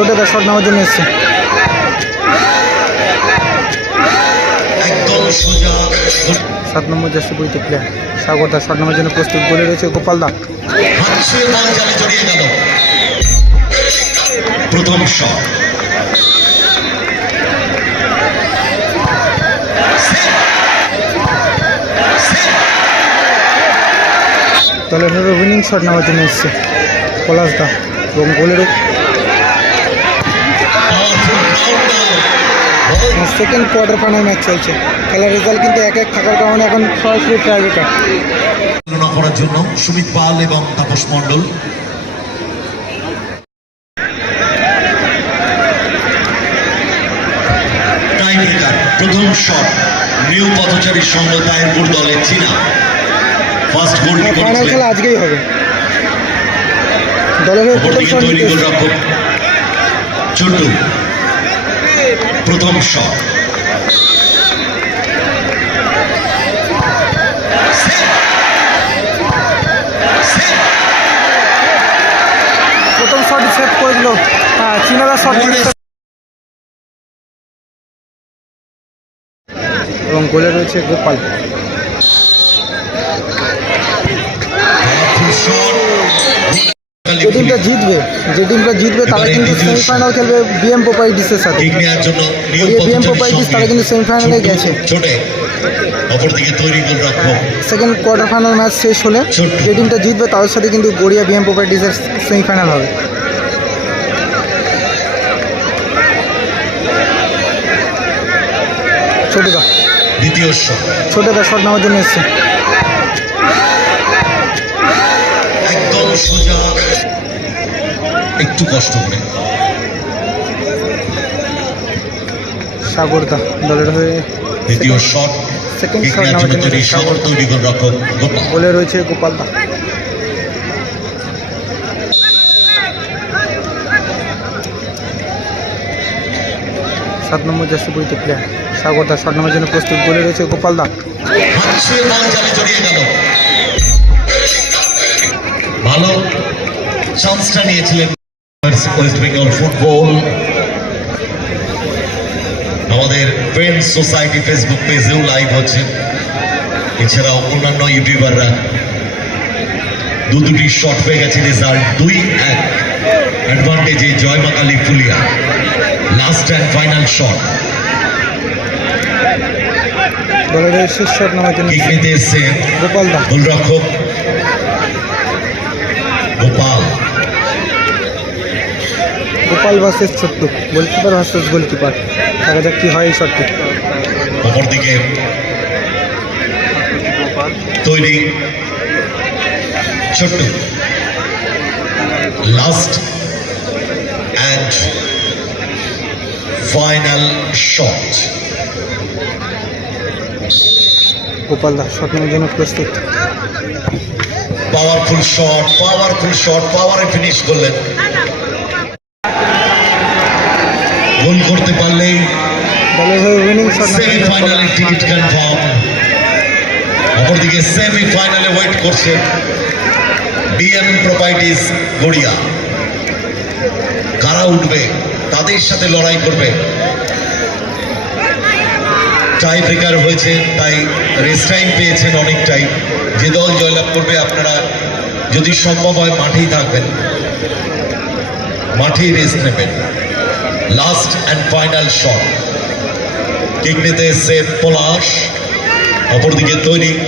ছোটদা short নেওয়ার জন্য এসছে। সাত নম্বর জার্সি পরিচিত প্লেয়ার সাগরদা শট নেওয়ার জন্য প্রস্তুত বলে রয়েছে গোপাল দা প্রথম শট দলের উইনিং শট নেওয়ার জন্য এসছে। পলাশ দা এবং গোলের সেকেন্ড কোয়ার্টার ফাইনাল ম্যাচ চলছে। খেলার রেজাল্ট কিন্তু এক এক থাকার কারণে এখন সরাসরি ট্রাইবেকার তুলনা করার জন্য সুমিত পাল এবং তাপস মণ্ডল। প্রথম শট নিউ পথচারী সংঘ তায়েরপুর দলের চীনা। ফার্স্ট গোলটি ফাইনাল খেলা আজকেই হবে। দলের প্রথম শট তৈরি নিতে এসছে। গোলরক্ষক ছোট্টু প্রথম শট প্রথম শট সেভ করে দিল। হ্যাঁ চীনারা শট এবং গোলে রয়েছে গোপাল। যে টিমটা জিতবে যে টিমটা জিতবে তারা কিন্তু সেমিফাইনাল খেলবে বিএম পোপাইটিসের সাথে। পথচারী প্রোপাইটিস তারা কিন্তু সেমিফাইনালে গেছে। সেকেন্ড কোয়ার্টার ফাইনাল ম্যাচ শেষ হলে যে টিমটা জিতবে তাদের সাথে কিন্তু গড়িয়া বিএম প্রপার্টিসের সেমিফাইনাল হবে। ছোটদা। দ্বিতীয় শট। ছোটদা শট নেওয়ার জন্য এসছে। সোজা একটু কষ্ট করে। সাগরদা দলের হয়ে দ্বিতীয় শট সেকেন্ড শট জন্য তৈরি গোপাল। বলে রয়েছে গোপালদা সাত নম্বর জার্সি প্লেয়ার শট জন্য প্রস্তুত। বলে রয়েছে গোপালদা হাতছে ভালো চান্সটা নিয়েছিলেন ওয়েস্ট বেঙ্গল ফুটবল আমাদের ফ্রেন্ডস সোসাইটি ফেসবুক পেজেও লাইভ হচ্ছে। এছাড়াও অন্যান্য ইউটিউবাররা দু দুটি শট পেয়ে গেছে রেজাল্ট দুই এক। অ্যাডভান্টেজে জয় মা Kali Phulia. Last and final shot দলের হয়ে শেষ শট নেওয়ার জন্য কিক নিতে এসছে গোপালদা গোলরক্ষক Gopal. Gopal versus Chhotu goalkeeper versus goalkeeper. দেখা যাক কি হয় এই শটটি অপরদিকে তৈরি ছোট্ট। লাস্ট অ্যান্ড ফাইনাল শট গোপালদা শট নেওয়ার জন্য প্রস্তুত। পাওয়ারফুল শট পাওয়ারফুল শট পাওয়ারে ফিনিশ করলেন। গোল করতে শট সেমিফাইনালের টিকিট কনফার্ম অপরদিকে সেমিফাইনালে ওয়েট করছে বিএম প্রপার্টিস গড়িয়া। কারা উঠবে, তাদের সাথে লড়াই করবে। টাই ব্রেকার হয়েছে, তাই রেস্ট টাইম পেয়েছেন অনেকটাই। যে দল জয়লাভ করবে আপনারা যদি সম্ভব হয় মাঠেই থাকবেন। মাঠেই রেস্ট নেবেন। Last and final shot kick নিতে এসছে পলাশ, অপরদিকে তৈরি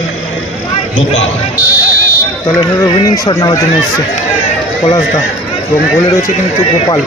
গোপাল। তাহলে হয়ে উইনিং শট নেওয়ার জন্য এসছে পলাশদা। এবং গোলে রয়েছে কিন্তু গোপাল।